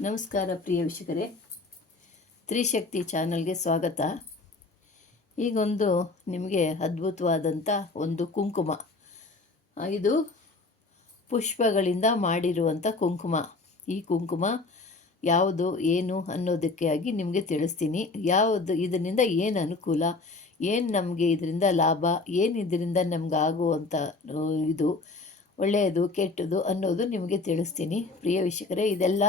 ನಮಸ್ಕಾರ ಪ್ರಿಯ ವೀಕ್ಷಕರೇ. ತ್ರಿಶಕ್ತಿ ಚಾನಲ್ಗೆ ಸ್ವಾಗತ. ಈಗೊಂದು ನಿಮಗೆ ಅದ್ಭುತವಾದಂಥ ಒಂದು ಕುಂಕುಮ. ಇದು ಪುಷ್ಪಗಳಿಂದ ಮಾಡಿರುವಂಥ ಕುಂಕುಮ. ಈ ಕುಂಕುಮ ಯಾವುದು, ಏನು ಅನ್ನೋದಕ್ಕೆ ಆಗಿ ನಿಮಗೆ ತಿಳಿಸ್ತೀನಿ. ಯಾವುದು, ಇದರಿಂದ ಏನು ಅನುಕೂಲ, ಏನು ನಮಗೆ ಇದರಿಂದ ಲಾಭ, ಏನು ಇದರಿಂದ ನಮ್ಗೆ ಆಗುವಂಥ ಇದು. ಒಳ್ಳೆಯದು, ಕೆಟ್ಟದು ಅನ್ನೋದು ನಿಮಗೆ ತಿಳಿಸ್ತೀನಿ. ಪ್ರಿಯ ವೀಕ್ಷಕರೇ, ಇದೆಲ್ಲ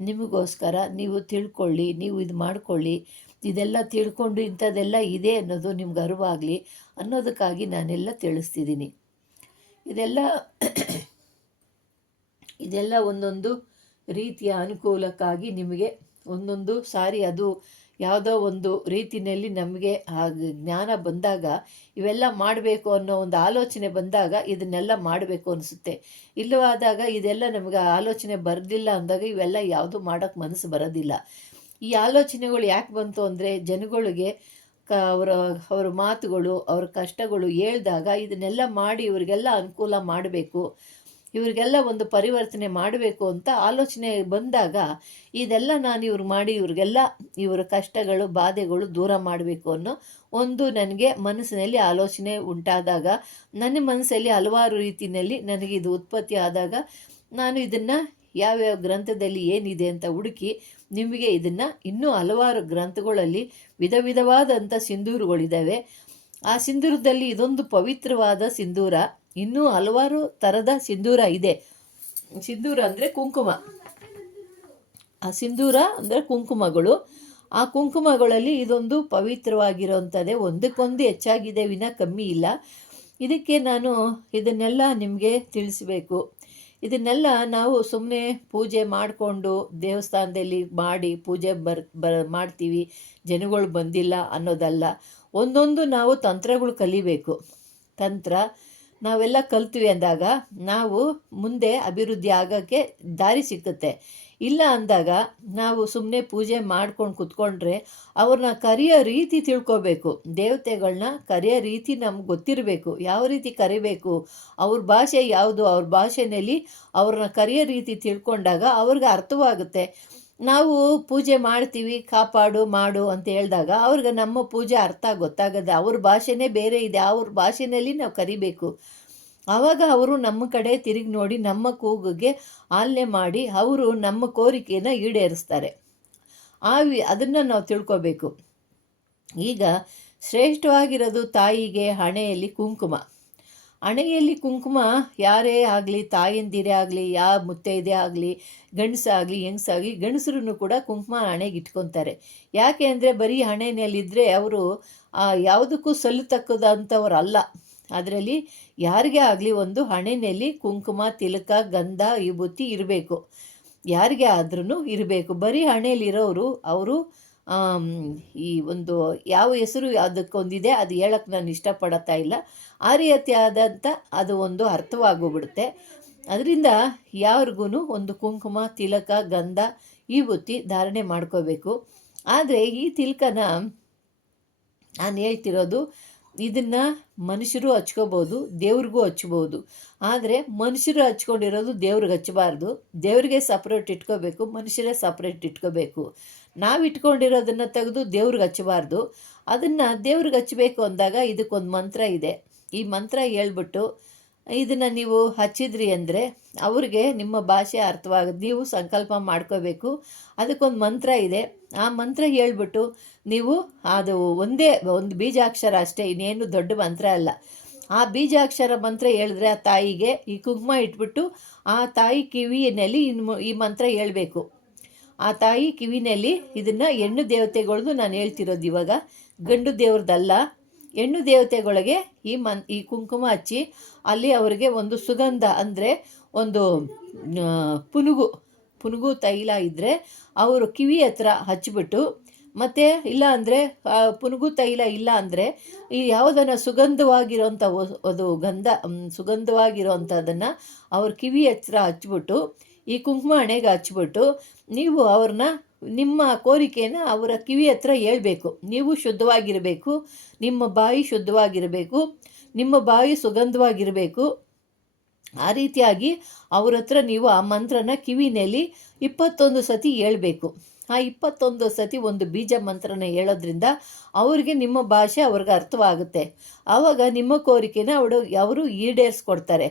ನಿಮಗೋಸ್ಕರ ನೀವು ತಿಳ್ಕೊಳ್ಳಿ, ನೀವು ಇದು ಮಾಡಿಕೊಳ್ಳಿ. ಇದೆಲ್ಲ ತಿಳ್ಕೊಂಡು ಇಂಥದ್ದೆಲ್ಲ ಇದೆ ಅನ್ನೋದು ನಿಮ್ಗೆ ಅರಿವಾಗಲಿ ಅನ್ನೋದಕ್ಕಾಗಿ ನಾನೆಲ್ಲ ತಿಳಿಸ್ತಿದ್ದೀನಿ. ಇದೆಲ್ಲ ಇದೆಲ್ಲ ಒಂದೊಂದು ರೀತಿಯ ಅನುಕೂಲಕ್ಕಾಗಿ ನಿಮಗೆ ಒಂದೊಂದು ಸಾರಿ ಅದು ಯಾವುದೋ ಒಂದು ರೀತಿಯಲ್ಲಿ ನಮಗೆ ಆ ಜ್ಞಾನ ಬಂದಾಗ, ಇವೆಲ್ಲ ಮಾಡಬೇಕು ಅನ್ನೋ ಒಂದು ಆಲೋಚನೆ ಬಂದಾಗ ಇದನ್ನೆಲ್ಲ ಮಾಡಬೇಕು ಅನಿಸುತ್ತೆ. ಇಲ್ಲವಾದಾಗ ಇದೆಲ್ಲ ನಮಗೆ ಆಲೋಚನೆ ಬರಲಿಲ್ಲ ಅಂದಾಗ ಇವೆಲ್ಲ ಯಾವುದು ಮಾಡೋಕ್ಕೆ ಮನಸ್ಸು ಬರೋದಿಲ್ಲ. ಈ ಆಲೋಚನೆಗಳು ಯಾಕೆ ಬಂತು ಅಂದರೆ, ಜನಗಳಿಗೆ ಕ ಅವರ ಅವರ ಮಾತುಗಳು, ಅವ್ರ ಕಷ್ಟಗಳು ಹೇಳ್ದಾಗ ಇದನ್ನೆಲ್ಲ ಮಾಡಿ ಇವರಿಗೆಲ್ಲ ಅನುಕೂಲ ಮಾಡಬೇಕು. ಇವರಿಗೆಲ್ಲ ಒಂದು ಪರಿವರ್ತನೆ ಮಾಡಬೇಕು ಅಂತ ಆಲೋಚನೆ ಬಂದಾಗ ಇದೆಲ್ಲ ನಾನು ಇವ್ರು ಮಾಡಿ ಇವ್ರಿಗೆಲ್ಲ ಇವರ ಕಷ್ಟಗಳು, ಬಾಧೆಗಳು ದೂರ ಮಾಡಬೇಕು ಅನ್ನೋ ಒಂದು ನನಗೆ ಮನಸ್ಸಿನಲ್ಲಿ ಆಲೋಚನೆ ಉಂಟಾದಾಗ, ನನ್ನ ಮನಸ್ಸಲ್ಲಿ ಹಲವಾರು ರೀತಿಯಲ್ಲಿ ನನಗೆ ಇದು ಉತ್ಪತ್ತಿ ಆದಾಗ ನಾನು ಇದನ್ನು ಯಾವ್ಯಾವ ಗ್ರಂಥದಲ್ಲಿ ಏನಿದೆ ಅಂತ ಹುಡುಕಿ ನಿಮಗೆ ಇದನ್ನು ಇನ್ನೂ ಹಲವಾರು ಗ್ರಂಥಗಳಲ್ಲಿ ವಿಧ ವಿಧವಾದಂಥ ಸಿಂಧೂರುಗಳಿದ್ದಾವೆ. ಆ ಸಿಂಧೂರದಲ್ಲಿ ಇದೊಂದು ಪವಿತ್ರವಾದ ಸಿಂಧೂರ ಇನ್ನೂ ಹಲವಾರು ಥರದ ಸಿಂಧೂರ ಇದೆ. ಸಿಂಧೂರ ಅಂದರೆ ಕುಂಕುಮ. ಆ ಸಿಂಧೂರ ಅಂದರೆ ಕುಂಕುಮಗಳು. ಆ ಕುಂಕುಮಗಳಲ್ಲಿ ಇದೊಂದು ಪವಿತ್ರವಾಗಿರುವಂಥದ್ದೇ ಒಂದಕ್ಕೊಂದು ಹೆಚ್ಚಾಗಿದೆ, ವಿನ ಕಮ್ಮಿ ಇಲ್ಲ. ಇದಕ್ಕೆ ನಾನು ಇದನ್ನೆಲ್ಲ ನಿಮಗೆ ತಿಳಿಸಬೇಕು. ಇದನ್ನೆಲ್ಲ ನಾವು ಸುಮ್ಮನೆ ಪೂಜೆ ಮಾಡಿಕೊಂಡು ದೇವಸ್ಥಾನದಲ್ಲಿ ಮಾಡಿ ಪೂಜೆ ಬರ್ ಬ ಮಾಡ್ತೀವಿ. ಜನಗಳು ಬಂದಿಲ್ಲ ಅನ್ನೋದಲ್ಲ. ಒಂದೊಂದು ನಾವು ತಂತ್ರಗಳು ಕಲಿಬೇಕು. ತಂತ್ರ ನಾವೆಲ್ಲ ಕಲ್ತೀವಿ ಅಂದಾಗ ನಾವು ಮುಂದೆ ಅಭಿವೃದ್ಧಿ ಆಗೋಕ್ಕೆ ದಾರಿ ಸಿಕ್ಕುತ್ತೆ. ಇಲ್ಲ ಅಂದಾಗ ನಾವು ಸುಮ್ಮನೆ ಪೂಜೆ ಮಾಡ್ಕೊಂಡು ಕುತ್ಕೊಂಡ್ರೆ ಅವ್ರನ್ನ ಕರೆಯೋ ರೀತಿ ತಿಳ್ಕೊಬೇಕು. ದೇವತೆಗಳನ್ನ ಕರೆಯೋ ರೀತಿ ನಮ್ಗೆ ಗೊತ್ತಿರಬೇಕು. ಯಾವ ರೀತಿ ಕರಿಬೇಕು? ಅವ್ರ ಭಾಷೆ ಯಾವುದು? ಅವ್ರ ಭಾಷೆಯಲ್ಲಿ ಅವ್ರನ್ನ ಕರೆಯೋ ರೀತಿ ತಿಳ್ಕೊಂಡಾಗ ಅವ್ರಿಗೆ ಅರ್ಥವಾಗುತ್ತೆ. ನಾವು ಪೂಜೆ ಮಾಡ್ತೀವಿ, ಕಾಪಾಡು, ಮಾಡು ಅಂತ ಹೇಳಿದಾಗ ಅವ್ರಿಗೆ ನಮ್ಮ ಪೂಜೆ ಅರ್ಥ ಗೊತ್ತಾಗದೆ ಅವ್ರ ಭಾಷೆನೇ ಬೇರೆ ಇದೆ, ಅವ್ರ ಭಾಷೆನಲ್ಲಿ ನಾವು ಕರಿಬೇಕು. ಆವಾಗ ಅವರು ನಮ್ಮ ಕಡೆ ತಿರುಗಿ ನೋಡಿ ನಮ್ಮ ಕೂಗುಗೆ ಆಲನೆ ಮಾಡಿ ಅವರು ನಮ್ಮ ಕೋರಿಕೆಯನ್ನು ಈಡೇರಿಸ್ತಾರೆ. ಆ ವಿ, ಅದನ್ನು ನಾವು ತಿಳ್ಕೊಬೇಕು. ಈಗ ಶ್ರೇಷ್ಠವಾಗಿರೋದು ತಾಯಿಗೆ ಹಣೆಯಲ್ಲಿ ಕುಂಕುಮ. ಹಣೆಯಲ್ಲಿ ಕುಂಕುಮ ಯಾರೇ ಆಗಲಿ, ತಾಯಂದಿರೇ ಆಗಲಿ ಯಾವ ಮುತ್ತೈದೆ ಆಗಲಿ, ಗಂಡಸಾಗಲಿ, ಹೆಂಗಸಾಗಲಿ ಗಂಡಸರು ಕೂಡ ಕುಂಕುಮ ಹಣೆಗೆ ಇಟ್ಕೊತಾರೆ. ಯಾಕೆ ಅಂದರೆ ಬರೀ ಹಣೆಯಲ್ಲಿದ್ದರೆ ಅವರು ಯಾವುದಕ್ಕೂ ಸಲ್ಲತಕ್ಕದಂಥವ್ರಲ್ಲ ಅದರಲ್ಲಿ ಯಾರಿಗೆ ಆಗಲಿ ಒಂದು ಹಣೆಯಲ್ಲಿ ಕುಂಕುಮ, ತಿಲಕ, ಗಂಧ, ವಿಭೂತಿ ಇರಬೇಕು. ಯಾರಿಗೆ ಆದ್ರೂ ಇರಬೇಕು. ಬರೀ ಹಣೆಯಲ್ಲಿರೋರು ಅವರು ಈ ಒಂದು ಯಾವ ಹೆಸರು ಅದಕ್ಕೊಂದಿದೆ ಅದು ಹೇಳಕ್ಕೆ ನಾನು ಇಷ್ಟಪಡತಾ ಇಲ್ಲ. ಆ ರೀತಿಯಾದಂಥ ಅದು ಒಂದು ಅರ್ಥವಾಗೋಗ್ಬಿಡುತ್ತೆ ಅದರಿಂದ ಯಾರಿಗೂ ಒಂದು ಕುಂಕುಮ, ತಿಲಕ, ಗಂಧ, ಈ ಬುತ್ತಿ ಧಾರಣೆ ಮಾಡ್ಕೋಬೇಕು. ಆದರೆ ಈ ತಿಲಕನ ನಾನು ಹೇಳ್ತಿರೋದು ಇದನ್ನು ಮನುಷ್ಯರು ಹಚ್ಕೋಬೋದು, ದೇವ್ರಿಗೂ ಹಚ್ಬೋದು. ಆದರೆ ಮನುಷ್ಯರು ಹಚ್ಕೊಂಡಿರೋದು ದೇವ್ರಿಗೆ ಹಚ್ಚಬಾರ್ದು ದೇವ್ರಿಗೆ ಸಪ್ರೇಟ್ ಇಟ್ಕೋಬೇಕು, ಮನುಷ್ಯರೇ ಸಪ್ರೇಟ್ ಇಟ್ಕೋಬೇಕು. ನಾವು ಇಟ್ಕೊಂಡಿರೋದನ್ನು ತೆಗೆದು ದೇವ್ರಿಗೆ ಹಚ್ಚಬಾರ್ದು. ಅದನ್ನು ದೇವ್ರಿಗೆ ಹಚ್ಚಬೇಕು ಅಂದಾಗ ಇದಕ್ಕೊಂದು ಮಂತ್ರ ಇದೆ. ಈ ಮಂತ್ರ ಹೇಳ್ಬಿಟ್ಟು ಇದನ್ನು ನೀವು ಹಚ್ಚಿದ್ರಿ ಅಂದರೆ ಅವ್ರಿಗೆ ನಿಮ್ಮ ಭಾಷೆ ಅರ್ಥವಾಗುತ್ತೆ ನೀವು ಸಂಕಲ್ಪ ಮಾಡ್ಕೋಬೇಕು. ಅದಕ್ಕೊಂದು ಮಂತ್ರ ಇದೆ. ಆ ಮಂತ್ರ ಹೇಳ್ಬಿಟ್ಟು ನೀವು ಅದು ಒಂದೇ ಒಂದು ಬೀಜಾಕ್ಷರ ಅಷ್ಟೇ, ಇನ್ನೇನು ದೊಡ್ಡ ಮಂತ್ರ ಅಲ್ಲ. ಆ ಬೀಜಾಕ್ಷರ ಮಂತ್ರ ಹೇಳಿದ್ರೆ ಆ ತಾಯಿಗೆ ಈ ಕುಂಕುಮ ಇಟ್ಬಿಟ್ಟು ಆ ತಾಯಿ ಕಿವಿಯಲ್ಲಿ ಈ ಮಂತ್ರ ಹೇಳಬೇಕು. ಆ ತಾಯಿ ಕಿವಿನಲ್ಲಿ ಇದನ್ನು ಹೆಣ್ಣು ದೇವತೆಗಳ್ದು ನಾನು ಹೇಳ್ತಿರೋದು ಇವಾಗ. ಗಂಡು ದೇವ್ರದ್ದಲ್ಲ ಹೆಣ್ಣು ದೇವತೆಗಳಿಗೆ ಈ ಮನ್ ಈ ಕುಂಕುಮ ಹಚ್ಚಿ ಅಲ್ಲಿ ಅವರಿಗೆ ಒಂದು ಸುಗಂಧ ಅಂದರೆ ಒಂದು ಪುನುಗು ಪುನುಗು ತೈಲ ಇದ್ದರೆ ಅವರು ಕಿವಿ ಹತ್ರ ಹಚ್ಚಿಬಿಟ್ಟು ಮತ್ತು ಇಲ್ಲ ಅಂದರೆ ಪುನುಗು ತೈಲ ಇಲ್ಲ ಅಂದರೆ ಈ ಯಾವುದನ್ನು ಸುಗಂಧವಾಗಿರೋಂಥ ಅದು ಗಂಧ ಮ್, ಸುಗಂಧವಾಗಿರೋಂಥದ್ದನ್ನು ಅವ್ರ ಕಿವಿ ಹತ್ರ ಹಚ್ಬಿಟ್ಟು ಈ ಕುಂಕುಮ ಹಣೆಗೆ ಹಚ್ಬಿಟ್ಟು ನೀವು ಅವ್ರನ್ನ ನಿಮ್ಮ ಕೋರಿಕೆಯನ್ನು ಅವರ ಕಿವಿ ಹತ್ರ ಹೇಳ್ಬೇಕು. ನೀವು ಶುದ್ಧವಾಗಿರಬೇಕು. ನಿಮ್ಮ ಬಾಯಿ ಶುದ್ಧವಾಗಿರಬೇಕು. ನಿಮ್ಮ ಬಾಯಿ ಸುಗಂಧವಾಗಿರಬೇಕು. ಆ ರೀತಿಯಾಗಿ ಅವ್ರ ಹತ್ರ ನೀವು ಆ ಮಂತ್ರನ ಕಿವಿನಲ್ಲಿ ಇಪ್ಪತ್ತೊಂದು ಸತಿ ಹೇಳಬೇಕು. ಆ ಇಪ್ಪತ್ತೊಂದು ಸತಿ ಒಂದು ಬೀಜ ಮಂತ್ರನ ಹೇಳೋದ್ರಿಂದ ಅವ್ರಿಗೆ ನಿಮ್ಮ ಭಾಷೆ ಅವ್ರಿಗೆ ಅರ್ಥವಾಗುತ್ತೆ. ಆವಾಗ ನಿಮ್ಮ ಕೋರಿಕೆನ ಅವಳು ಅವರು ಈಡೇರಿಸ್ಕೊಡ್ತಾರೆ.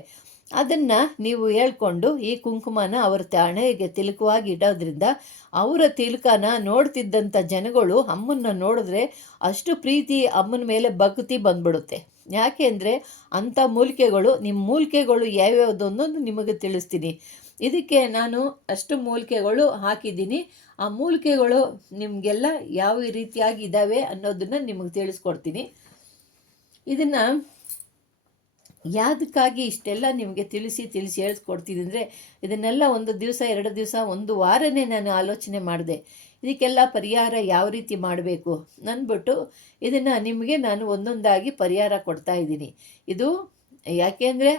ಅದನ್ನು ನೀವು ಹೇಳ್ಕೊಂಡು ಈ ಕುಂಕುಮನ ಅವರ ಹಣೆಗೆ ತಿಲಕವಾಗಿ ಇಡೋದ್ರಿಂದ ಅವರ ತಿಲಕನ ನೋಡ್ತಿದ್ದಂಥ ಜನಗಳು ಅಮ್ಮನ್ನ ನೋಡಿದ್ರೆ ಅಷ್ಟು ಪ್ರೀತಿ ಅಮ್ಮನ ಮೇಲೆ ಭಕ್ತಿ ಬಂದ್ಬಿಡುತ್ತೆ. ಯಾಕೆ ಅಂದರೆ ಅಂಥ ಮೂಲಿಕೆಗಳು, ನಿಮ್ಮ ಮೂಲಿಕೆಗಳು ಯಾವ್ಯಾವುದು ಅನ್ನೋದು ನಿಮಗೆ ತಿಳಿಸ್ತೀನಿ. ಇದಕ್ಕೆ ನಾನು ಅಷ್ಟು ಮೂಲಿಕೆಗಳು ಹಾಕಿದ್ದೀನಿ. ಆ ಮೂಲಿಕೆಗಳು ನಿಮಗೆಲ್ಲ ಯಾವ ರೀತಿಯಾಗಿ ಇದ್ದಾವೆ ಅನ್ನೋದನ್ನು ನಿಮಗೆ ತಿಳಿಸ್ಕೊಡ್ತೀನಿ. ಇದನ್ನು ಯಾವುದಕ್ಕಾಗಿ ಇಷ್ಟೆಲ್ಲ ನಿಮಗೆ ತಿಳಿಸಿ ತಿಳಿಸಿ ಅಂದರೆ ಇದನ್ನೆಲ್ಲ ಒಂದು ದಿವಸ, ಎರಡು ದಿವಸ, ಒಂದು ವಾರನೇ ನಾನು ಆಲೋಚನೆ ಮಾಡಿದೆ. ಇದಕ್ಕೆಲ್ಲ ಪರಿಹಾರ ಯಾವ ರೀತಿ ಮಾಡಬೇಕು ಅಂದ್ಬಿಟ್ಟು ಇದನ್ನು ನಿಮಗೆ ನಾನು ಒಂದೊಂದಾಗಿ ಪರಿಹಾರ ಕೊಡ್ತಾ ಇದ್ದೀನಿ. ಇದು ಯಾಕೆಂದರೆ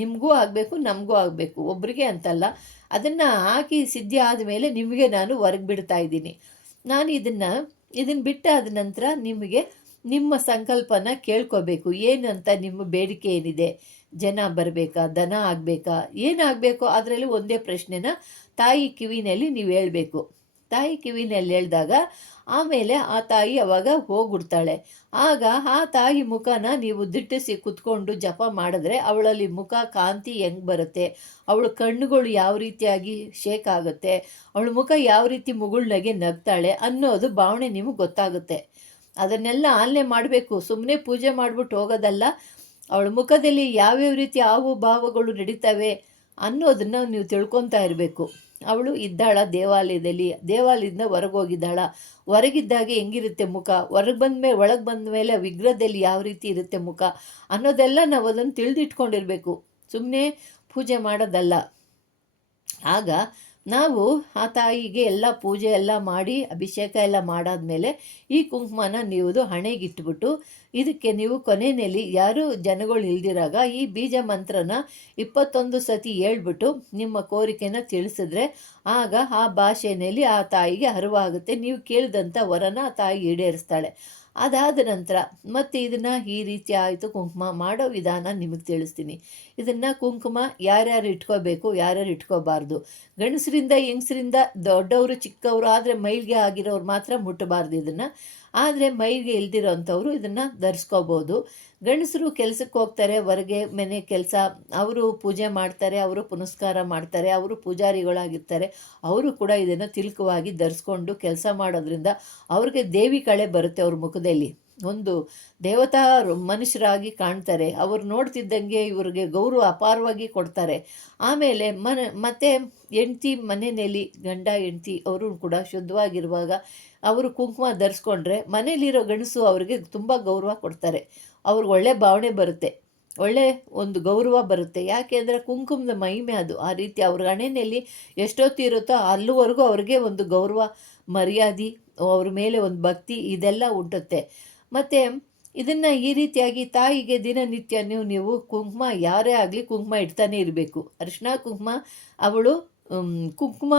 ನಿಮಗೂ ಆಗಬೇಕು, ನಮಗೂ ಆಗಬೇಕು, ಒಬ್ರಿಗೆ ಅಂತಲ್ಲ. ಅದನ್ನು ಹಾಕಿ ಸಿದ್ಧಿ ಆದಮೇಲೆ ನಿಮಗೆ ನಾನು ಹೊರಗೆ ಬಿಡ್ತಾ ಇದ್ದೀನಿ. ನಾನು ಇದನ್ನು ಇದನ್ನು ಬಿಟ್ಟಾದ ನಂತರ ನಿಮಗೆ ನಿಮ್ಮ ಸಂಕಲ್ಪನ ಕೇಳ್ಕೋಬೇಕು. ಏನು ಅಂತ ನಿಮ್ಮ ಬೇಡಿಕೆ ಏನಿದೆ? ಜನ ಬರಬೇಕಾ? ದನ ಆಗಬೇಕಾ? ಏನಾಗಬೇಕು ಅದರಲ್ಲಿ ಒಂದೇ ಪ್ರಶ್ನೆನ ತಾಯಿ ಕಿವಿನಲ್ಲಿ ನೀವು ಹೇಳಬೇಕು. ತಾಯಿ ಕಿವಿನಲ್ಲಿ ಹೇಳಿದಾಗ ಆಮೇಲೆ ಆ ತಾಯಿ ಅವಾಗ ಹೋಗ್ಬಿಡ್ತಾಳೆ. ಆಗ ಆ ತಾಯಿ ಮುಖನ ನೀವು ದಿಟ್ಟಿಸಿ ಕುತ್ಕೊಂಡು ಜಪ ಮಾಡಿದ್ರೆ ಅವಳಲ್ಲಿ ಮುಖ ಕಾಂತಿ ಹೆಂಗೆ ಬರುತ್ತೆ? ಅವಳ ಕಣ್ಣುಗಳು ಯಾವ ರೀತಿಯಾಗಿ ಶೇಕ್ ಆಗುತ್ತೆ? ಅವಳ ಮುಖ ಯಾವ ರೀತಿ ಮುಗುಳ್ನಾಗೆ ನಗ್ತಾಳೆ ಅನ್ನೋದು ಭಾವನೆ ನಿಮಗೆ ಗೊತ್ತಾಗುತ್ತೆ. ಅದನ್ನೆಲ್ಲ ಆಲನೆ ಮಾಡಬೇಕು. ಸುಮ್ಮನೆ ಪೂಜೆ ಮಾಡಿಬಿಟ್ಟು ಹೋಗೋದಲ್ಲ. ಅವಳ ಮುಖದಲ್ಲಿ ಯಾವ್ಯಾವ ರೀತಿ ಹಾವು ಭಾವಗಳು ನಡೀತವೆ ಅನ್ನೋದನ್ನು ನೀವು ತಿಳ್ಕೊತಾ ಇರಬೇಕು. ಅವಳು ಇದ್ದಾಳ ದೇವಾಲಯದಲ್ಲಿ. ದೇವಾಲಯದಿಂದ ಹೊರಗೆ ಹೋಗಿದ್ದಾಳ ಹೊರಗಿದ್ದಾಗ ಹೆಂಗಿರುತ್ತೆ ಮುಖ? ಹೊರಗೆ ಬಂದ ಮೇಲೆ ಒಳಗೆ ಬಂದ ಮೇಲೆ ವಿಗ್ರಹದಲ್ಲಿ ಯಾವ ರೀತಿ ಇರುತ್ತೆ ಮುಖ? ಅನ್ನೋದೆಲ್ಲ ನಾವು ಅದನ್ನು ತಿಳಿದಿಟ್ಕೊಂಡಿರಬೇಕು. ಸುಮ್ಮನೆ ಪೂಜೆ ಮಾಡೋದಲ್ಲ. ಆಗ ನಾವು ಆ ತಾಯಿಗೆ ಎಲ್ಲ ಪೂಜೆ ಎಲ್ಲ ಮಾಡಿ, ಅಭಿಷೇಕ ಎಲ್ಲ ಮಾಡಾದ್ಮೇಲೆ ಈ ಕುಂಕುಮನ ನೀವು ಹಣೆಗಿಟ್ಬಿಟ್ಟು ಇದಕ್ಕೆ ನೀವು ಕೊನೆಯಲ್ಲಿ ಯಾರು ಜನಗಳು ಇಲ್ದಿರಾಗ ಈ ಬೀಜ ಮಂತ್ರನ ಇಪ್ಪತ್ತೊಂದು ಸತಿ ಹೇಳ್ಬಿಟ್ಟು ನಿಮ್ಮ ಕೋರಿಕೆನ ತಿಳಿಸಿದ್ರೆ ಆಗ ಆ ಭಾಷೆಯಲ್ಲಿ ಆ ತಾಯಿಗೆ ಅರಿವಾಗುತ್ತೆ. ನೀವು ಕೇಳಿದಂಥ ವರನ ತಾಯಿ ಈಡೇರಿಸ್ತಾಳೆ. ಅದಾದ ನಂತರ ಮತ್ತೆ ಇದನ್ನು ಈ ರೀತಿ ಆಯಿತು ಕುಂಕುಮ ಮಾಡೋ ವಿಧಾನ ನಿಮಗೆ ತಿಳಿಸ್ತೀನಿ. ಇದನ್ನು ಕುಂಕುಮ ಯಾರ್ಯಾರು ಇಟ್ಕೋಬೇಕು, ಯಾರ್ಯಾರು ಇಟ್ಕೋಬಾರ್ದು. ಗಂಡಸರಿಂದ, ಹೆಂಗಸರಿಂದ, ದೊಡ್ಡವರು, ಚಿಕ್ಕವರು ಆದರೆ ಮೈಲ್ಗೆ ಆಗಿರೋರು ಮಾತ್ರ ಮುಟ್ಟಬಾರ್ದು ಇದನ್ನು. ಆದರೆ ಮೈಗೆ ಇಲ್ದಿರೋ ಅಂಥವ್ರು ಇದನ್ನು ಧರಿಸ್ಕೋಬೋದು. ಗಂಡಸರು ಕೆಲಸಕ್ಕೆ ಹೋಗ್ತಾರೆ, ಹೊರಗೆ ಮನೆ ಕೆಲಸ, ಅವರು ಪೂಜೆ ಮಾಡ್ತಾರೆ, ಅವರು ಪುನಸ್ಕಾರ ಮಾಡ್ತಾರೆ, ಅವರು ಪೂಜಾರಿಗಳಾಗಿರ್ತಾರೆ, ಅವರು ಕೂಡ ಇದನ್ನು ತಿಲಕವಾಗಿ ಧರಿಸ್ಕೊಂಡು ಕೆಲಸ ಮಾಡೋದ್ರಿಂದ ಅವ್ರಿಗೆ ದೇವಿ ಕಳೆ ಬರುತ್ತೆ ಅವ್ರ ಮುಖದಲ್ಲಿ. ಒಂದು ದೇವತಾ ಮನುಷ್ಯರಾಗಿ ಕಾಣ್ತಾರೆ, ಅವರು ನೋಡ್ತಿದ್ದಂಗೆ ಇವ್ರಿಗೆ ಗೌರವ ಅಪಾರವಾಗಿ ಕೊಡ್ತಾರೆ. ಆಮೇಲೆ ಮನ, ಮತ್ತೆ ಹೆಂಡ್ತಿ ಮನೆಯಲ್ಲಿ ಗಂಡ, ಹೆಂಡ್ತಿ ಅವರು ಕೂಡ ಶುದ್ಧವಾಗಿರುವಾಗ ಅವರು ಕುಂಕುಮ ಧರಿಸ್ಕೊಂಡ್ರೆ ಮನೇಲಿರೋ ಗಂಡಸು ಅವರಿಗೆ ತುಂಬ ಗೌರವ ಕೊಡ್ತಾರೆ. ಅವ್ರಿಗೆ ಒಳ್ಳೆ ಭಾವನೆ ಬರುತ್ತೆ. ಒಳ್ಳೆ ಒಂದು ಗೌರವ ಬರುತ್ತೆ. ಯಾಕೆ ಅಂದರೆ ಕುಂಕುಮದ ಮಹಿಮೆ ಅದು. ಆ ರೀತಿ ಅವ್ರ ಹಣೆಯಲ್ಲಿ ಎಷ್ಟೊತ್ತು ಇರುತ್ತೋ ಅಲ್ಲಿವರೆಗೂ ಅವ್ರಿಗೆ ಒಂದು ಗೌರವ, ಮರ್ಯಾದೆ, ಅವ್ರ ಮೇಲೆ ಒಂದು ಭಕ್ತಿ ಇದೆಲ್ಲ ಉಂಟುತ್ತೆ. ಮತ್ತು ಇದನ್ನು ಈ ರೀತಿಯಾಗಿ ತಾಯಿಗೆ ದಿನನಿತ್ಯ ನೀವು ನೀವು ಕುಂಕುಮ, ಯಾರೇ ಆಗಲಿ ಕುಂಕುಮ ಇಡ್ತಾನೆ ಇರಬೇಕು. ಅರಿಶಿನ ಕುಂಕುಮ, ಅವಳು ಕುಂಕುಮ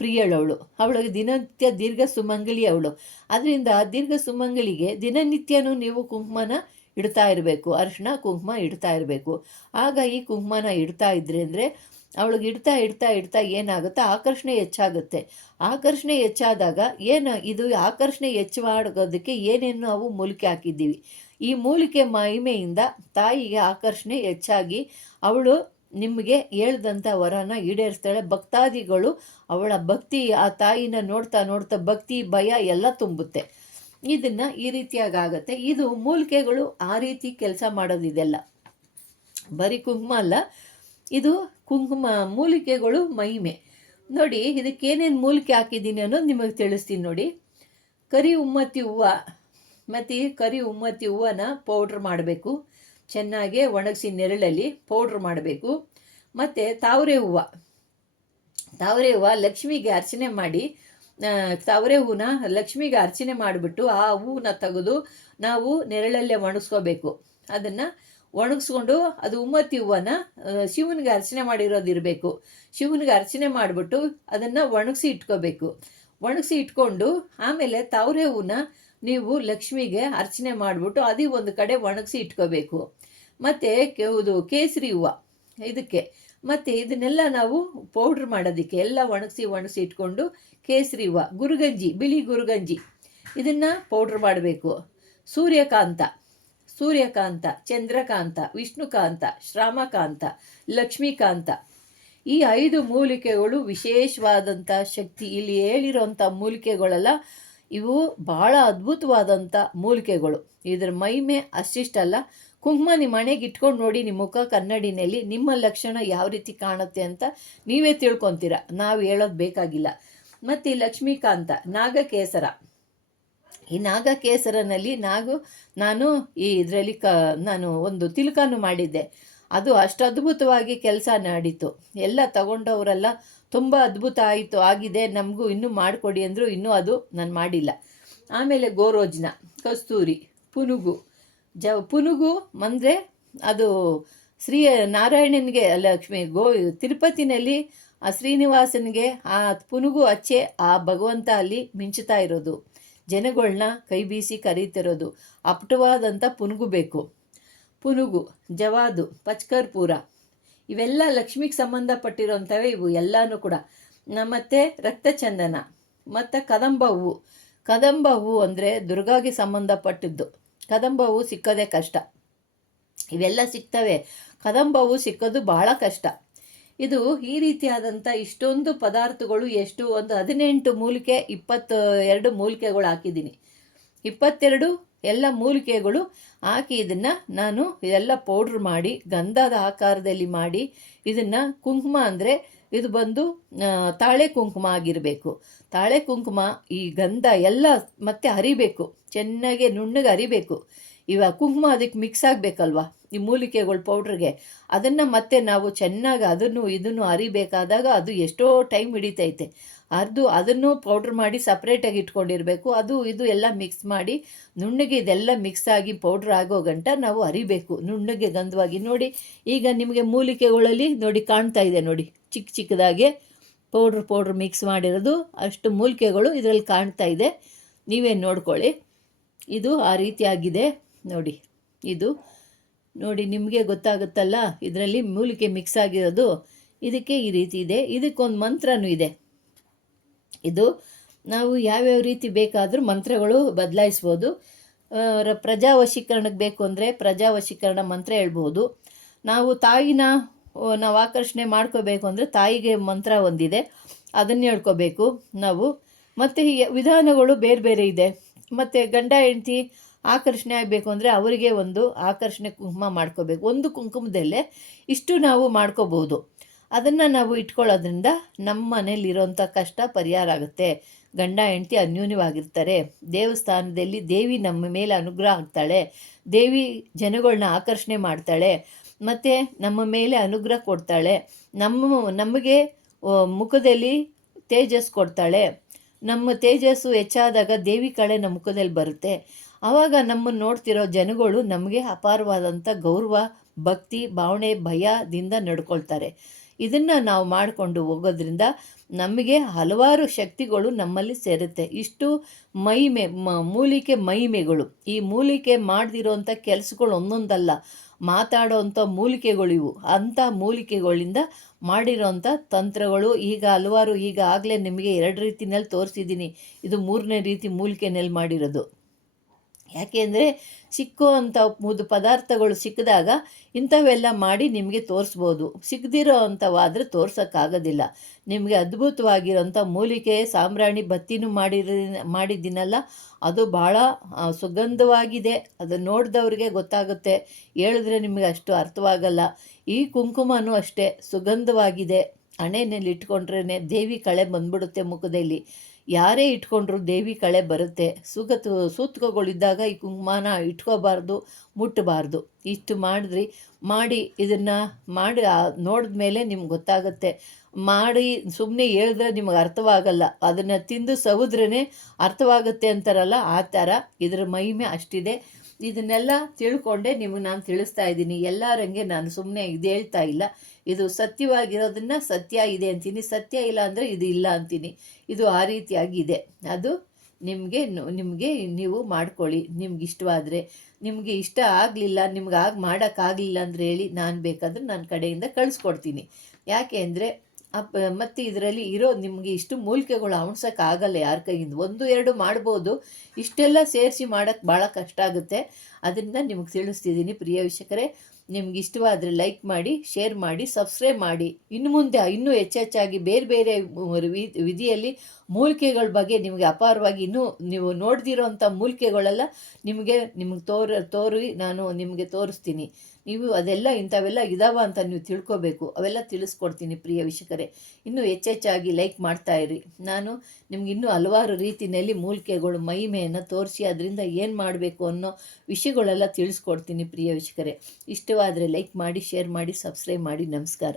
ಪ್ರಿಯಳವಳು ಅವಳಿಗೆ ದಿನನಿತ್ಯ ದೀರ್ಘ ಸುಮಂಗಲಿ ಅವಳು. ಅದರಿಂದ ದೀರ್ಘ ಸುಮಂಗಲಿಗೆ ದಿನನಿತ್ಯನೂ ನೀವು ಕುಂಕುಮನ ಇಡ್ತಾ ಇರಬೇಕು ಅರಿಶಿನ ಕುಂಕುಮ ಇಡ್ತಾ ಇರಬೇಕು. ಆಗ ಈ ಕುಂಕುಮನ ಇಡ್ತಾ ಇದ್ರೆ ಅಂದರೆ ಅವಳಿಗೆ ಇಡ್ತಾ ಇಡ್ತಾ ಇಡ್ತಾ ಏನಾಗುತ್ತೆ? ಆಕರ್ಷಣೆ ಹೆಚ್ಚಾಗುತ್ತೆ. ಆಕರ್ಷಣೆ ಹೆಚ್ಚಾದಾಗ ಏನು, ಇದು ಆಕರ್ಷಣೆ ಹೆಚ್ಚು ಮಾಡೋದಕ್ಕೆ ಏನೇನು ನಾವು ಮೂಲಿಕೆ ಹಾಕಿದ್ದೀವಿ? ಈ ಮೂಲಿಕೆ ಮಹಿಮೆಯಿಂದ ತಾಯಿಗೆ ಆಕರ್ಷಣೆ ಹೆಚ್ಚಾಗಿ ಅವಳು ನಿಮಗೆ ಹೇಳ್ದಂಥ ವರನ ಈಡೇರಿಸ್ತಾಳೆ. ಭಕ್ತಾದಿಗಳು ಅವಳ ಭಕ್ತಿ, ಆ ತಾಯಿನ ನೋಡ್ತಾ ನೋಡ್ತಾ ಭಕ್ತಿ, ಭಯ ಎಲ್ಲ ತುಂಬುತ್ತೆ. ಇದನ್ನು ಈ ರೀತಿಯಾಗಿ ಆಗುತ್ತೆ ಇದು ಮೂಲಿಕೆಗಳು ಆ ರೀತಿ ಕೆಲಸ ಮಾಡೋದಿದೆಲ್ಲ ಬರೀ ಕುಂಕುಮ ಅಲ್ಲ, ಇದು ಕುಂಕುಮ ಮೂಲಿಕೆಗಳು ಮಹಿಮೆ. ನೋಡಿ ಇದಕ್ಕೇನೇನು ಮೂಲಿಕೆ ಹಾಕಿದ್ದೀನಿ ಅನ್ನೋದು ನಿಮಗೆ ತಿಳಿಸ್ತೀನಿ ನೋಡಿ. ಕರಿ ಉಮ್ಮತ್ತಿ ಹೂವು. ಮತ್ತು ಕರಿ ಉಮ್ಮತ್ತಿ ಹೂವನ್ನ ಪೌಡ್ರ್ ಮಾಡಬೇಕು. ಚೆನ್ನಾಗಿ ಒಣಗಿಸಿ ನೆರಳಲ್ಲಿ ಪೌಡ್ರ್ ಮಾಡಬೇಕು. ಮತ್ತು ತಾವರೆ ಹೂವು. ತಾವರೆ ಹೂವು ಲಕ್ಷ್ಮಿಗೆ ಅರ್ಚನೆ ಮಾಡಿ ತಾವರೆ ಹೂನ ಲಕ್ಷ್ಮಿಗೆ ಅರ್ಚನೆ ಮಾಡಿಬಿಟ್ಟು ಆ ಹೂವನ್ನ ತೆಗೆದು ನಾವು ನೆರಳಲ್ಲೇ ಒಣಗಿಸ್ಕೋಬೇಕು. ಅದನ್ನು ಒಣಗಿಸ್ಕೊಂಡು ಅದು ಉಮ್ಮತ್ತಿ ಹೂವನ್ನ ಶಿವನಿಗೆ ಅರ್ಚನೆ ಮಾಡಿರೋದಿರಬೇಕು ಶಿವನಿಗೆ ಅರ್ಚನೆ ಮಾಡಿಬಿಟ್ಟು ಅದನ್ನು ಒಣಗಿಸಿ ಇಟ್ಕೋಬೇಕು. ಒಣಗಿಸಿ ಇಟ್ಕೊಂಡು ಆಮೇಲೆ ತವರೆ ಹೂವನ್ನ ನೀವು ಲಕ್ಷ್ಮಿಗೆ ಅರ್ಚನೆ ಮಾಡಿಬಿಟ್ಟು ಅದೇ ಒಂದು ಕಡೆ ಒಣಗಿಸಿ ಇಟ್ಕೋಬೇಕು. ಮತ್ತು ಇದು ಕೇಸರಿ ಹೂವು, ಇದಕ್ಕೆ ಮತ್ತು ಇದನ್ನೆಲ್ಲ ನಾವು ಪೌಡ್ರ್ ಮಾಡೋದಕ್ಕೆ ಎಲ್ಲ ಒಣಗಿಸಿ ಒಣಗಿಸಿ ಇಟ್ಕೊಂಡು ಕೇಸರಿ ಹೂವು, ಗುರುಗಂಜಿ, ಬಿಳಿ ಗುರುಗಂಜಿ, ಇದನ್ನು ಪೌಡ್ರ್ ಮಾಡಬೇಕು. ಸೂರ್ಯಕಾಂತ ಸೂರ್ಯಕಾಂತ, ಚಂದ್ರಕಾಂತ, ವಿಷ್ಣುಕಾಂತ, ಶ್ರಾಮಕಾಂತ, ಲಕ್ಷ್ಮೀಕಾಂತ. ಈ ಐದು ಮೂಲಿಕೆಗಳು ವಿಶೇಷವಾದಂಥ ಶಕ್ತಿ. ಇಲ್ಲಿ ಹೇಳಿರೋಂಥ ಮೂಲಿಕೆಗಳೆಲ್ಲ ಇವು ಬಹಳ ಅದ್ಭುತವಾದಂಥ ಮೂಲಿಕೆಗಳು. ಇದರ ಮಹಿಮೆ ಅಷ್ಟಿಷ್ಟಲ್ಲ ಕುಂಕುಮ ನಿಮ್ಮ ಮನೆಗೆ ಇಟ್ಕೊಂಡು ನೋಡಿ ನಿಮ್ಮ ಮುಖ ಕನ್ನಡಿನಲ್ಲಿ ನಿಮ್ಮ ಲಕ್ಷಣ ಯಾವ ರೀತಿ ಕಾಣುತ್ತೆ ಅಂತ ನೀವೇ ತಿಳ್ಕೊತೀರ. ನಾವು ಹೇಳೋದು ಬೇಕಾಗಿಲ್ಲ. ಮತ್ತು ಲಕ್ಷ್ಮೀಕಾಂತ, ನಾಗಕೇಸರ. ಈ ನಾಗಕೇಸರನಲ್ಲಿ ನಾಗು, ನಾನು ಈ ಇದರಲ್ಲಿ ಕ, ನಾನು ಒಂದು ತಿಲಕನೂ ಮಾಡಿದ್ದೆ. ಅದು ಅಷ್ಟು ಅದ್ಭುತವಾಗಿ ಕೆಲಸ ನಡೀತು ಎಲ್ಲ ತಗೊಂಡವರೆಲ್ಲ ತುಂಬ ಅದ್ಭುತ ಆಯಿತು, ಆಗಿದೆ, ನಮಗೂ ಇನ್ನೂ ಮಾಡಿಕೊಡಿ ಅಂದರು ಇನ್ನೂ ಅದು ನಾನು ಮಾಡಿಲ್ಲ. ಆಮೇಲೆ ಗೋರೋಜ್ನ, ಕಸ್ತೂರಿ, ಪುನುಗು, ಜ, ಪುನುಗು ಅಂದರೆ ಅದು ಶ್ರೀ ನಾರಾಯಣನಿಗೆ ಲಕ್ಷ್ಮಿ, ಗೋ, ತಿರುಪತಿನಲ್ಲಿ ಆ ಶ್ರೀನಿವಾಸನಿಗೆ ಆ ಪುನುಗು ಅಚ್ಚೆ ಆ ಭಗವಂತ ಅಲ್ಲಿ ಮಿಂಚುತ್ತಾ ಇರೋದು. ಜನಗಳನ್ನ ಕೈ ಬೀಸಿ ಕರೀತಿರೋದು. ಅಪಟವಾದಂಥ ಪುನುಗು ಬೇಕು. ಪುನುಗು, ಜವಾದು, ಪಚ್ಕರ್ಪೂರ. ಇವೆಲ್ಲ ಲಕ್ಷ್ಮಿಗೆ ಸಂಬಂಧಪಟ್ಟಿರೋಂಥವೇ ಇವು ಎಲ್ಲನೂ ಕೂಡ. ಮತ್ತು ರಕ್ತಚಂದನ, ಮತ್ತು ಕದಂಬ ಹೂವು ಕದಂಬ ಹೂವು ಅಂದರೆ ದುರ್ಗಾಗೆ ಸಂಬಂಧಪಟ್ಟಿದ್ದು. ಕದಂಬ ಹೂವು ಸಿಕ್ಕೋದೇ ಕಷ್ಟ. ಇವೆಲ್ಲ ಸಿಗ್ತವೆ. ಕದಂಬ ಹೂವು ಸಿಕ್ಕೋದು ಬಹಳ ಕಷ್ಟ. ಇದು ಈ ರೀತಿಯಾದಂಥ ಇಷ್ಟೊಂದು ಪದಾರ್ಥಗಳು ಎಷ್ಟು ಒಂದು ಹದಿನೆಂಟು ಮೂಲಿಕೆ ಇಪ್ಪತ್ತು ಎರಡು ಮೂಲಿಕೆಗಳು ಹಾಕಿದ್ದೀನಿ. ಇಪ್ಪತ್ತೆರಡು ಎಲ್ಲ ಮೂಲಿಕೆಗಳು ಹಾಕಿ ಇದನ್ನು ನಾನು ಇದೆಲ್ಲ ಪೌಡ್ರ್ ಮಾಡಿ, ಗಂಧದ ಆಕಾರದಲ್ಲಿ ಮಾಡಿ, ಇದನ್ನು ಕುಂಕುಮ ಅಂದರೆ ಇದು ಬಂದು ತಾಳೆ ಕುಂಕುಮ ಆಗಿರಬೇಕು. ತಾಳೆ ಕುಂಕುಮ ಈ ಗಂಧ ಎಲ್ಲ ಮತ್ತೆ ಹರಿಬೇಕು, ಚೆನ್ನಾಗಿ ನುಣ್ಣಗೆ ಹರಿಬೇಕು. ಇವಾಗ ಕುಂಕುಮ ಅದಕ್ಕೆ ಮಿಕ್ಸ್ ಆಗಬೇಕಲ್ವ, ಈ ಮೂಲಿಕೆಗಳು ಪೌಡ್ರಿಗೆ ಅದನ್ನು ಮತ್ತೆ ನಾವು ಚೆನ್ನಾಗಿ ಅದನ್ನು ಇದನ್ನು ಅರಿಬೇಕಾದಾಗ ಅದು ಎಷ್ಟೋ ಟೈಮ್ ಹಿಡಿತೈತೆ. ಅರ್ದು ಅದನ್ನು ಪೌಡ್ರ್ ಮಾಡಿ ಸಪ್ರೇಟಾಗಿ ಇಟ್ಕೊಂಡಿರಬೇಕು. ಅದು, ಇದು ಎಲ್ಲ ಮಿಕ್ಸ್ ಮಾಡಿ ನುಣ್ಣಗೆ ಇದೆಲ್ಲ ಮಿಕ್ಸ್ ಆಗಿ ಪೌಡ್ರ್ ಆಗೋ ಗಂಟ ನಾವು ಅರಿಬೇಕು. ನುಣ್ಣಗೆ ಗಂಧವಾಗಿ ನೋಡಿ, ಈಗ ನಿಮಗೆ ಮೂಲಿಕೆಗಳಲ್ಲಿ ನೋಡಿ ಕಾಣ್ತಾ ಇದೆ ನೋಡಿ. ಚಿಕ್ಕ ಚಿಕ್ಕದಾಗೆ ಪೌಡ್ರ್ ಪೌಡ್ರ್ ಮಿಕ್ಸ್ ಮಾಡಿರೋದು. ಅಷ್ಟು ಮೂಲಿಕೆಗಳು ಇದರಲ್ಲಿ ಕಾಣ್ತಾ ಇದೆ. ನೀವೇನು ನೋಡ್ಕೊಳ್ಳಿ. ಇದು ಆ ರೀತಿಯಾಗಿದೆ ನೋಡಿ, ಇದು ನೋಡಿ ನಿಮಗೆ ಗೊತ್ತಾಗುತ್ತಲ್ಲ, ಇದರಲ್ಲಿ ಮೂಲಿಕೆ ಮಿಕ್ಸ್ ಆಗಿರೋದು. ಇದಕ್ಕೆ ಈ ರೀತಿ ಇದೆ. ಇದಕ್ಕೊಂದು ಮಂತ್ರನೂ ಇದೆ. ಇದು ನಾವು ಯಾವ್ಯಾವ ರೀತಿ ಬೇಕಾದರೂ ಮಂತ್ರಗಳು ಬದಲಾಯಿಸ್ಬೋದು. ಪ್ರಜಾವಶೀಕರಣಕ್ಕೆ ಬೇಕು ಅಂದರೆ ಪ್ರಜಾ ವಶೀಕರಣ ಮಂತ್ರ ಹೇಳ್ಬೋದು. ನಾವು ತಾಯಿನ ನಾವು ಆಕರ್ಷಣೆ ಮಾಡ್ಕೋಬೇಕು ಅಂದರೆ ತಾಯಿಗೆ ಮಂತ್ರ ಒಂದಿದೆ. ಅದನ್ನು ಹೇಳ್ಕೋಬೇಕು ನಾವು. ಮತ್ತು ವಿಧಾನಗಳು ಬೇರೆ ಬೇರೆ ಇದೆ. ಮತ್ತು ಗಂಡ, ಹೆಂಡತಿ ಆಕರ್ಷಣೆ ಆಗಬೇಕು ಅಂದರೆ ಅವರಿಗೆ ಒಂದು ಆಕರ್ಷಣೆ ಕುಂಕುಮ ಮಾಡ್ಕೋಬೇಕು. ಒಂದು ಕುಂಕುಮದಲ್ಲೇ ಇಷ್ಟು ನಾವು ಮಾಡ್ಕೋಬೋದು. ಅದನ್ನು ನಾವು ಇಟ್ಕೊಳ್ಳೋದ್ರಿಂದ ನಮ್ಮ ಮನೇಲಿರೋಂಥ ಕಷ್ಟ ಪರಿಹಾರ ಆಗುತ್ತೆ. ಗಂಡ, ಹೆಂಡತಿ ಅನ್ಯೂನ್ಯವಾಗಿರ್ತಾರೆ. ದೇವಸ್ಥಾನದಲ್ಲಿ ದೇವಿ ನಮ್ಮ ಮೇಲೆ ಅನುಗ್ರಹ ಆಗ್ತಾಳೆ. ದೇವಿ ಜನಗಳನ್ನ ಆಕರ್ಷಣೆ ಮಾಡ್ತಾಳೆ. ಮತ್ತು ನಮ್ಮ ಮೇಲೆ ಅನುಗ್ರಹ ಕೊಡ್ತಾಳೆ. ನಮ್ಮ, ನಮಗೆ ಮುಖದಲ್ಲಿ ತೇಜಸ್ ಕೊಡ್ತಾಳೆ. ನಮ್ಮ ತೇಜಸ್ಸು ಹೆಚ್ಚಾದಾಗ ದೇವಿ ಕಳೆ ನಮ್ಮ ಮುಖದಲ್ಲಿ ಬರುತ್ತೆ. ಆವಾಗ ನಮ್ಮನ್ನು ನೋಡ್ತಿರೋ ಜನಗಳು ನಮಗೆ ಅಪಾರವಾದಂಥ ಗೌರವ, ಭಕ್ತಿ, ಭಾವನೆ ಭಯದಿಂದ ನಡ್ಕೊಳ್ತಾರೆ. ಇದನ್ನು ನಾವು ಮಾಡಿಕೊಂಡು ಹೋಗೋದ್ರಿಂದ ನಮಗೆ ಹಲವಾರು ಶಕ್ತಿಗಳು ನಮ್ಮಲ್ಲಿ ಸೇರುತ್ತೆ. ಇಷ್ಟು ಮಹಿಮೆ ಮ- ಮೂಲಿಕೆ ಮಹಿಮೆಗಳು. ಈ ಮೂಲಿಕೆ ಮಾಡದಿರೋಂಥ ಕೆಲಸಗಳು ಒಂದೊಂದಲ್ಲ ಮಾತಾಡೋವಂಥ ಮೂಲಿಕೆಗಳು ಇವು. ಅಂಥ ಮೂಲಿಕೆಗಳಿಂದ ಮಾಡಿರೋಂಥ ತಂತ್ರಗಳು ಈಗ ಹಲವಾರು ಈಗ ಆಗಲೇ ನಿಮಗೆ ಎರಡು ರೀತಿನಲ್ಲಿ ತೋರಿಸಿದ್ದೀನಿ. ಇದು ಮೂರನೇ ರೀತಿ ಮೂಲಿಕೆನಲ್ಲಿ ಮಾಡಿರೋದು. ಯಾಕೆಂದರೆ ಸಿಕ್ಕೋ ಅಂಥ ಮುದು ಪದಾರ್ಥಗಳು ಸಿಕ್ಕಿದಾಗ ಇಂಥವೆಲ್ಲ ಮಾಡಿ ನಿಮಗೆ ತೋರಿಸ್ಬೋದು. ಸಿಗದಿರೋ ಅಂಥವಾದರೆ ತೋರ್ಸೋಕ್ಕಾಗೋದಿಲ್ಲ. ನಿಮಗೆ ಅದ್ಭುತವಾಗಿರೋಂಥ ಮೂಲಿಕೆ, ಸಾಂಬ್ರಾಣಿ, ಬತ್ತಿನೂ ಮಾಡಿರ, ಮಾಡಿದ್ದೀನಲ್ಲ, ಅದು ಭಾಳ ಸುಗಂಧವಾಗಿದೆ. ಅದು ನೋಡಿದವ್ರಿಗೆ ಗೊತ್ತಾಗುತ್ತೆ. ಹೇಳಿದ್ರೆ ನಿಮಗೆ ಅಷ್ಟು ಅರ್ಥವಾಗಲ್ಲ. ಈ ಕುಂಕುಮನೂ ಅಷ್ಟೇ, ಸುಗಂಧವಾಗಿದೆ. ಹಣೆಯಲ್ಲಿ ಇಟ್ಕೊಂಡ್ರೇ ದೇವಿ ಕಳೆ ಬಂದ್ಬಿಡುತ್ತೆ ಮುಖದಲ್ಲಿ. ಯಾರೇ ಇಟ್ಕೊಂಡ್ರು ದೇವಿ ಕಳೆ ಬರುತ್ತೆ. ಸುಗತ, ಸೂತ್ಕಗಳಿದ್ದಾಗ ಈ ಕುಂಕುಮನ ಇಟ್ಕೋಬಾರ್ದು, ಮುಟ್ಟಬಾರ್ದು. ಇಷ್ಟು ಮಾಡಿದ್ರಿ, ಮಾಡಿ ಇದನ್ನು ಮಾಡಿ ನೋಡಿದ ಮೇಲೆ ನಿಮ್ಗೆ ಗೊತ್ತಾಗುತ್ತೆ. ಮಾಡಿ ಸುಮ್ಮನೆ ಹೇಳಿದ್ರೆ ನಿಮಗೆ ಅರ್ಥವಾಗಲ್ಲ. ಅದನ್ನು ತಿಂದು ಸವಿದ್ರೇ ಅರ್ಥವಾಗುತ್ತೆ ಅಂತಾರಲ್ಲ, ಆ ಥರ ಇದರ ಮಹಿಮೆ ಅಷ್ಟಿದೆ. ಇದನ್ನೆಲ್ಲ ತಿಳ್ಕೊಂಡೆ ನಿಮಗೆ ನಾನು ತಿಳಿಸ್ತಾ ಇದ್ದೀನಿ. ಎಲ್ಲರಂಗೆ ನಾನು ಸುಮ್ಮನೆ ಇದು ಹೇಳ್ತಾ ಇಲ್ಲ. ಇದು ಸತ್ಯವಾಗಿರೋದನ್ನ ಸತ್ಯ ಇದೆ ಅಂತೀನಿ. ಸತ್ಯ ಇಲ್ಲ ಅಂದರೆ ಇದು ಇಲ್ಲ ಅಂತೀನಿ. ಇದು ಆ ರೀತಿಯಾಗಿದೆ ಅದು ನಿಮಗೆ ನಿಮಗೆ ನೀವು ಮಾಡ್ಕೊಳ್ಳಿ. ನಿಮ್ಗೆ ಇಷ್ಟವಾದರೆ. ನಿಮಗೆ ಇಷ್ಟ ಆಗಲಿಲ್ಲ, ನಿಮ್ಗೆ ಆಗ ಮಾಡೋಕ್ಕಾಗಲಿಲ್ಲ ಅಂದರೆ ಹೇಳಿ ನಾನು ಬೇಕಾದ್ರೆ ನನ್ನ ಕಡೆಯಿಂದ ಕಳಿಸ್ಕೊಡ್ತೀನಿ. ಯಾಕೆ ಅಂದರೆ ಅಪ್ಪ ಮತ್ತು ಇದರಲ್ಲಿ ಇರೋ ನಿಮಗೆ ಇಷ್ಟು ಮೂಲಿಕೆಗಳು ಆಗಲ್ಲ ಯಾರ ಕೈಯಿಂದ. ಒಂದು, ಎರಡು ಮಾಡ್ಬೋದು. ಇಷ್ಟೆಲ್ಲ ಸೇರಿಸಿ ಮಾಡೋಕ್ಕೆ ಭಾಳ ಕಷ್ಟ ಆಗುತ್ತೆ. ಅದರಿಂದ ನಿಮಗೆ ತಿಳಿಸ್ತಿದ್ದೀನಿ ಪ್ರಿಯ ವೀಕ್ಷಕರೇ. ನಿಮ್ಗೆ ಇಷ್ಟವಾದರೆ ಲೈಕ್ ಮಾಡಿ ಶೇರ್ ಮಾಡಿ ಸಬ್ಸ್ಕ್ರೈಬ್ ಮಾಡಿ. ಇನ್ನು ಮುಂದೆ, ಇನ್ನೂ ಹೆಚ್ಚೆಚ್ಚಾಗಿ ಬೇರೆ ಬೇರೆ ವಿಧಿಯಲ್ಲಿ ಮೂಲಿಕೆಗಳ ಬಗ್ಗೆ ನಿಮಗೆ ಅಪಾರವಾಗಿ ಇನ್ನೂ ನೀವು ನೋಡ್ದಿರೋಂಥ ಮೂಲಿಕೆಗಳೆಲ್ಲ ನಿಮಗೆ ನಿಮಗೆ ತೋರ, ತೋರಿ, ನಾನು ನಿಮಗೆ ತೋರಿಸ್ತೀನಿ. ನೀವು ಅದೆಲ್ಲ ಇಂಥವೆಲ್ಲ ಇದಾವ ಅಂತ ನೀವು ತಿಳ್ಕೊಬೇಕು. ಅವೆಲ್ಲ ತಿಳಿಸ್ಕೊಡ್ತೀನಿ ಪ್ರಿಯ ವೀಕ್ಷಕರೇ. ಇನ್ನೂ ಹೆಚ್ಚೆಚ್ಚಾಗಿ ಲೈಕ್ ಮಾಡ್ತಾ ಇರಿ. ನಾನು ನಿಮ್ಗೆ ಇನ್ನೂ ಹಲವಾರು ರೀತಿಯಲ್ಲಿ ಮೂಲಿಕೆಗಳು, ಮಹಿಮೆಯನ್ನು ತೋರಿಸಿ ಅದರಿಂದ ಏನು ಮಾಡಬೇಕು ಅನ್ನೋ ವಿಷಯಗಳೆಲ್ಲ ತಿಳಿಸ್ಕೊಡ್ತೀನಿ ಪ್ರಿಯ ವೀಕ್ಷಕರೇ. ಇಷ್ಟವಾದರೆ ಲೈಕ್ ಮಾಡಿ ಶೇರ್ ಮಾಡಿ ಸಬ್ಸ್ಕ್ರೈಬ್ ಮಾಡಿ. ನಮಸ್ಕಾರ.